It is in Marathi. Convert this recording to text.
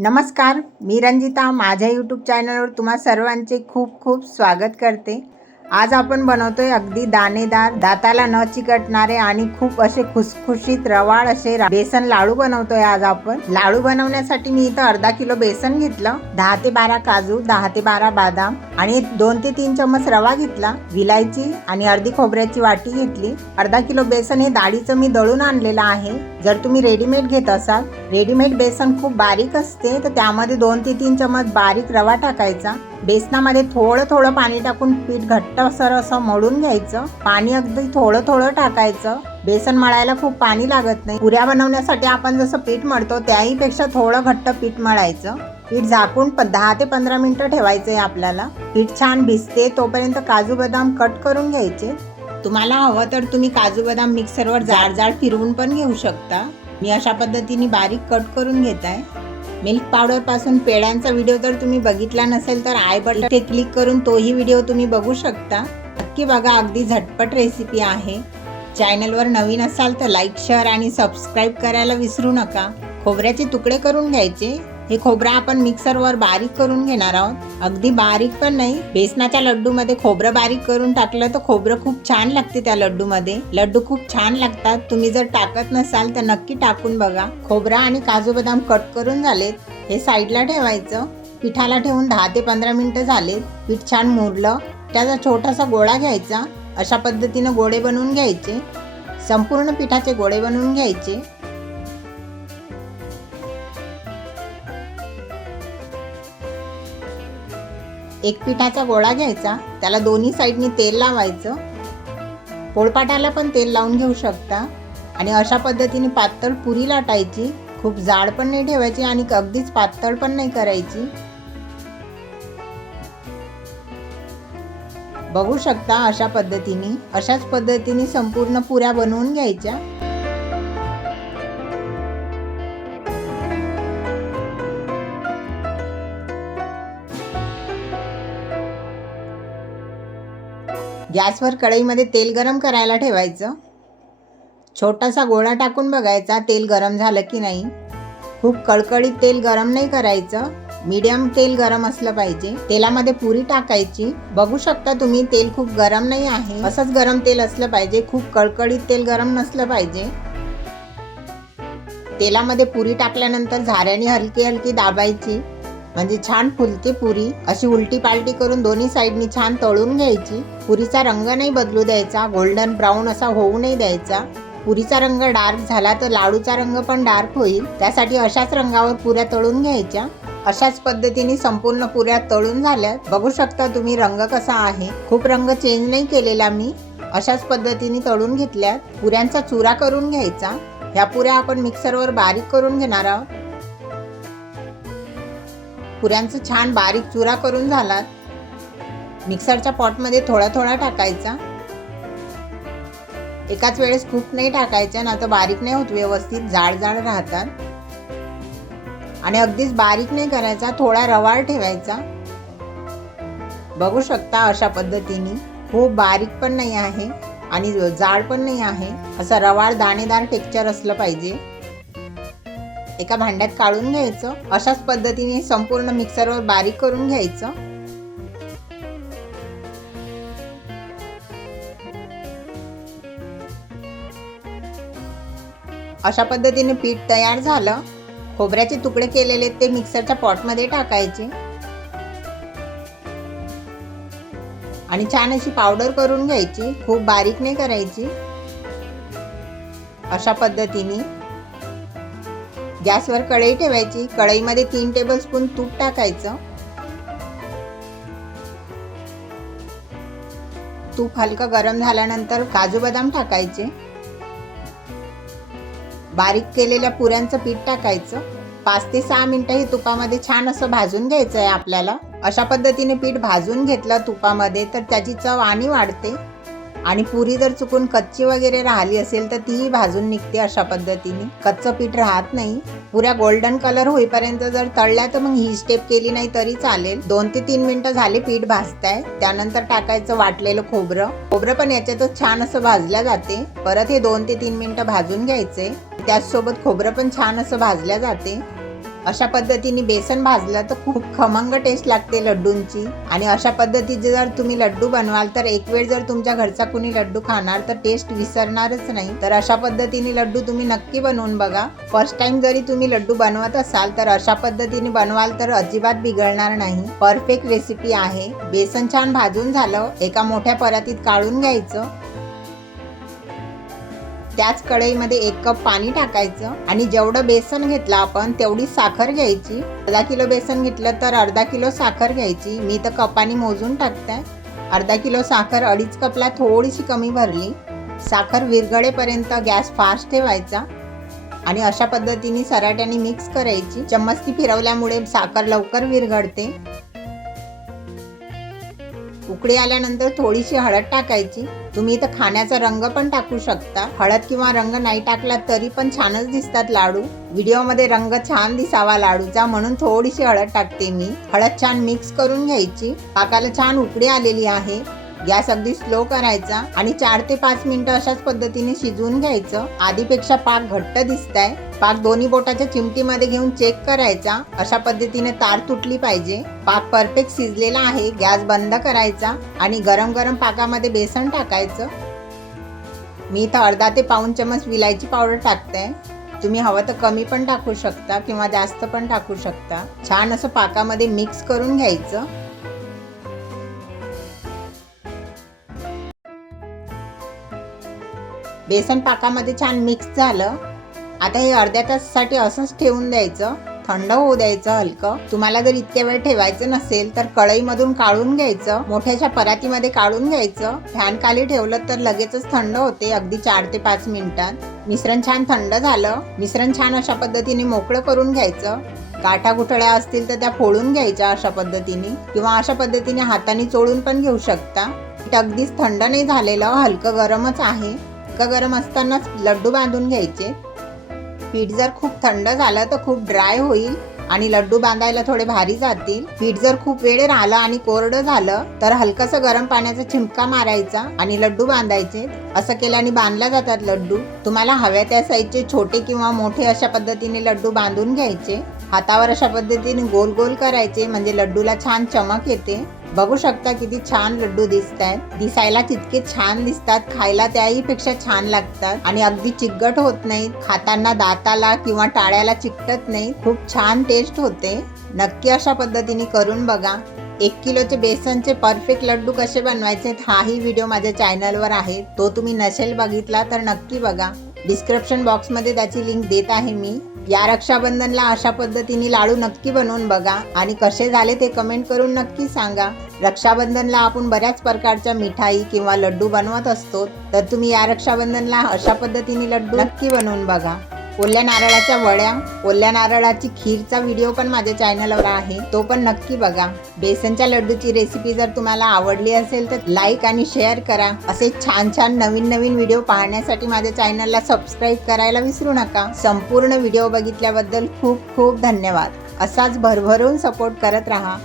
नमस्कार मी रंजिता. माझ्या यूट्यूब चॅनलवर तुम्हा सर्वांचे खूप खूप स्वागत करते. आज आपण बनवतोय अगदी दाणेदार दाताला न चिकटणारे आणि खूप असे खुसखुशीत रवाळ असे बेसन लाडू बनवतोय आज आपण. लाडू बनवण्यासाठी मी इथं अर्धा किलो बेसन घेतलं दहा ते बारा काजू दहा ते बारा बदाम आणि दोन ते तीन चमच रवा घेतला विलायची आणि अर्धी खोबऱ्याची वाटी घेतली. अर्धा किलो बेसन हे डाळीचं मी दळून आणलेलं आहे. जर तुम्ही रेडीमेड घेत असाल रेडीमेड बेसन खूप बारीक असते तर त्यामध्ये दोन ते तीन चमच बारीक रवा टाकायचा. बेसनामध्ये थोडं थोडं पाणी टाकून पीठ घट्टसर असं मळून घ्यायचं. पाणी अगदी थोडं थोडं टाकायचं. बेसन मळायला खूप पाणी लागत नाही. पुऱ्या बनवण्यासाठी आपण जसं पीठ मळतो त्याही पेक्षा थोडं घट्ट पीठ मळायचं. पीठ झाकून दहा ते पंधरा मिनिटं आहे आपल्याला. पीठ छान भिजते तोपर्यंत काजू बदाम कट करून घ्यायचे. तुम्हाला हवं तर तुम्ही काजू बदाम मिक्सरवर जाड जाड फिरवून पण घेऊ शकता. मी अशा पद्धतीने बारीक कट करून घेत आहे. मिल्क पावडरपासून पेड्यांचा व्हिडिओ जर तुम्ही बघितला नसेल तर आय बटन इथे क्लिक करून तोही व्हिडिओ तुम्ही बघू शकता. नक्की बघा अगदी झटपट रेसिपी आहे. चॅनलवर नवीन असाल तर लाईक शेअर आणि सबस्क्राईब करायला विसरू नका. खोबऱ्याचे तुकडे करून घ्यायचे. हे खोबरं आपण मिक्सरवर बारीक करून घेणार आहोत. अगदी बारीक पण नाही बेसनाच्या लड्डूमध्ये खोबरं बारीक करून टाकलं तर खोबरं खूप छान लागते त्या लड्डूमध्ये. लड्डू खूप छान लागतात. तुम्ही जर टाकत नसाल तर नक्की टाकून बघा. खोबरा आणि काजू बदाम कट करून झालेत. हे साईडला ठेवायचं. पिठाला ठेवून दहा ते पंधरा मिनटं झालेत. पीठ छान मुरलं. त्याचा छोटासा गोळा घ्यायचा. अशा पद्धतीनं गोळे बनवून घ्यायचे. संपूर्ण पिठाचे गोळे बनवून घ्यायचे. एक पिठाचा गोळा घ्यायचा त्याला दोन्ही साईडनी तेल लावायचं. पोळपाटाला पण तेल लावून घेऊ शकता. आणि अशा पद्धतीने पातळ पुरी लाटायची. खूप जाड पण नाही ठेवायची आणि अगदीच पातळ पण नाही करायची. बघू शकता अशा पद्धतीने. अशाच पद्धतीने संपूर्ण पुऱ्या बनवून घ्यायच्या. गॅसवर कढईमध्ये तेल गरम करायला ठेवायचं. छोटासा गोळा टाकून बघायचा तेल गरम झालं की नाही. खूप कळकळीत तेल गरम नाही करायचं. मीडियम तेल गरम असलं पाहिजे. तेलामध्ये पुरी टाकायची. बघू शकता तुम्ही तेल खूप गरम नाही आहे. असंच गरम तेल असलं पाहिजे. खूप कळकळीत तेल गरम नसलं पाहिजे. तेलामध्ये पुरी टाकल्यानंतर झाऱ्याने हलकी हलकी दाबायची. म्हणजे छान फुलते पुरी अशी उलटी पालटी करून दोन्ही साईडनी छान तळून घ्यायची. पुरीचा रंग नाही बदलू द्यायचा गोल्डन ब्राऊन असा होऊ नाही द्यायचा. पुरीचा रंग डार्क झाला तर लाडूचा रंग पण डार्क होईल. त्यासाठी अशाच रंगावर पुऱ्या तळून घ्यायच्या. अशाच पद्धतीने संपूर्ण पुऱ्या तळून झाल्या बघू शकता तुम्ही रंग कसा आहे. खूप रंग चेंज नाही केलेला मी. अशाच पद्धतीने तळून घेतल्या पुऱ्यांचा चुरा करून घ्यायचा. ह्या पुऱ्या आपण मिक्सरवर बारीक करून घेणार आहोत. पुऱ्यांचं छान बारीक चुरा करून झालात. मिक्सरच्या पॉटमध्ये थोडा थोडा टाकायचा. एकाच वेळेस खूप नाही टाकायचं ना तर बारीक नाही होत व्यवस्थित जाड जाड राहतात. आणि अगदीच बारीक नाही करायचा थोडा रवाळ ठेवायचा. बघू शकता अशा पद्धतीने. खूप बारीक पण नाही आहे आणि जाड पण नाही आहे. असं रवाळ दाणेदार टेक्चर असलं पाहिजे. एका भांड्यात काढून घ्यायचं. अशाच पद्धतीने संपूर्ण मिक्सरवर बारीक करून घ्यायचं. अशा पद्धतीने पीठ तयार झालं. खोबऱ्याचे तुकडे केलेले ते मिक्सरच्या पॉटमध्ये टाकायचे. आणि छान अशी पावडर करून घ्यायची. खूप बारीक नाही करायची. अशा पद्धतीने गॅसवर कढई ठेवायची. कढईमध्ये तीन टेबल स्पून तूप टाकायचं. तूप हलकं गरम झाल्यानंतर काजू बदाम टाकायचे. बारीक केलेल्या पुऱ्यांचं पीठ टाकायचं. पाच ते सहा मिनिटं हे तुपामध्ये छान असं भाजून घ्यायचं आहे आपल्याला. अशा पद्धतीने पीठ भाजून घेतलं तुपामध्ये तर त्याची चव आणि वाढते. आणि पुरी जर चुकून कच्ची वगैरे राहिली असेल तर तीही भाजून निघते अशा पद्धतीने. कच्चं पीठ राहत नाही. पुऱ्या गोल्डन कलर होईपर्यंत जर तळल्या तर मग ही स्टेप केली नाही तरी चालेल. दोन ते तीन मिनिटं झाले पीठ भाजताय. त्यानंतर टाकायचं वाटलेलं खोबरं. खोबरं पण याच्यातच छान असं भाजल्या जाते. परत हे दोन ते तीन मिनिटं भाजून घ्यायचे. त्याचसोबत खोबरं पण छान असं भाजल्या जाते. अशा पद्धतीने बेसन भाजलं तर खूप खमंग टेस्ट लागते लड्डूंची. आणि अशा पद्धतीचे जर तुम्ही लड्डू बनवाल तर एक वेळ जर तुमच्या घरचा कुणी लड्डू खाणार तर टेस्ट विसरणारच नाही. तर अशा पद्धतीने लड्डू तुम्ही नक्की बनवून बघा. फर्स्ट टाइम जरी तुम्ही लड्डू बनवत असाल तर अशा पद्धतीने बनवाल तर अजिबात बिघडणार नाही. परफेक्ट रेसिपी आहे. बेसन छान भाजून झालं. एका मोठ्या परातीत काढून घ्यायचं. त्याच कढईमध्ये एक कप पाणी टाकायचं आणि जेवढं बेसन घेतलं आपण तेवढी साखर घ्यायची. अर्धा किलो बेसन घेतलं तर अर्धा किलो साखर घ्यायची. मी तर कपाने मोजून टाकते. अर्धा किलो साखर अडीच कपला थोडीशी कमी भरली. साखर विरगळेपर्यंत गॅस फास्ट ठेवायचा आणि अशा पद्धतीने सराट्याने मिक्स करायची. चम्मचती फिरवल्यामुळे साखर लवकर विरघळते. उकळी आल्यानंतर थोडीशी हळद टाकायची. तुम्ही इथं खाण्याचा रंग पण टाकू शकता. हळद किंवा रंग नाही टाकला तरी पण छानच दिसतात लाडू. व्हिडिओमध्ये रंग छान दिसावा लाडूचा म्हणून थोडीशी हळद टाकते मी. हळद छान मिक्स करून घ्यायची. पाकाला छान उकळी आलेली आहे. गॅस अगदी स्लो करायचा आणि चार ते पाच मिनिटं अशाच पद्धतीने शिजवून घ्यायचं. आधीपेक्षा पाक घट्ट दिसताय. पाक दोन्ही बोटाच्या चिमटीमध्ये घेऊन चेक करायचा. अशा पद्धतीने तार तुटली पाहिजे. पाक परफेक्ट शिजलेला आहे. गॅस बंद करायचा आणि गरम गरम पाकामध्ये बेसन टाकायचं. मी इथं अर्धा ते पाऊन चमच विलायची पावडर टाकते. तुम्ही हवं तर कमी पण टाकू शकता किंवा जास्त पण टाकू शकता. छान असं पाकामध्ये मिक्स करून घ्यायचं. बेसन पाकामध्ये छान मिक्स झालं. आता हे अर्ध्या तासासाठी असंच ठेवून द्यायचं. थंड होऊ द्यायचं हलकं. तुम्हाला जर इतक्या वेळ ठेवायचं नसेल तर कढईमधून काढून घ्यायचं. मोठ्याशा परातीमध्ये काढून घ्यायचं. फॅन खाली ठेवलं तर लगेचच थंड होते अगदी चार ते पाच मिनिटात. मिश्रण छान थंड झालं. मिश्रण छान अशा पद्धतीने मोकळं करून घ्यायचं. गाठा गुठळ्या असतील तर त्या फोडून घ्यायच्या अशा पद्धतीने. किंवा अशा पद्धतीने हाताने चोळून पण घेऊ शकता. अगदीच थंड नाही झालेलं हलकं गरमच आहे. हलकं गरम असतानाच लड्डू बांधून घ्यायचे. पीठ जर खूप थंड झालं तर खूप ड्राय होईल आणि लड्डू बांधायला थोडे भारी जातील. पीठ जर खूप वेळ राहिलं आणि कोरडं झालं तर हलकसं गरम पाण्याचा चिमका मारायचा आणि लड्डू बांधायचे. असं केल्याने बांधल्या जातात लड्डू. तुम्हाला हव्या त्या साईजचे छोटे किंवा मोठे अशा पद्धतीने लड्डू बांधून घ्यायचे. हातावर अशा पद्धतीने गोल गोल करायचे म्हणजे लड्डूला छान चमक येते. बघू शकता किती छान लड्डू दिसत आहेत दिसायला तितके छान दिसतात खायला त्याही पेक्षा छान लागतात. आणि अगदी चिकट होत नाहीत. खाताना दाताला किंवा टाळ्याला चिकटत नाही खूप छान टेस्ट होते. नक्की अशा पद्धतीने करून बघा. एक किलोचे बेसनचे परफेक्ट लड्डू कसे बनवायचे हाही व्हिडिओ माझ्या चॅनलवर आहे. तो तुम्ही नसेल बघितला तर नक्की बघा. डिस्क्रिप्शन बॉक्समध्ये त्याची लिंक देत आहे मी. या रक्षाबंधनला अशा पद्धतीने लाडू नक्की बनवून बघा आणि कसे झाले ते कमेंट करून नक्की सांगा. रक्षाबंधनला आपण बऱ्याच प्रकारच्या मिठाई किंवा लड्डू बनवत असतो तर तुम्ही या रक्षाबंधनला अशा पद्धतीने लड्डू नक्की बनवून बघा. ओल्या नारळाच्या वड्या ओल्या नारळाची खीरचा व्हिडिओ पण माझ्या चॅनलवर आहे. तो पण नक्की बघा. बेसनच्या लड्डूची रेसिपी जर तुम्हाला आवडली असेल तर लाईक आणि शेअर करा. असे छान छान नवीन नवीन व्हिडिओ पाहण्यासाठी माझ्या चॅनलला सबस्क्राईब करायला विसरू नका. संपूर्ण व्हिडिओ बघितल्याबद्दल खूप खूप धन्यवाद. असाच भरभरून सपोर्ट करत राहा.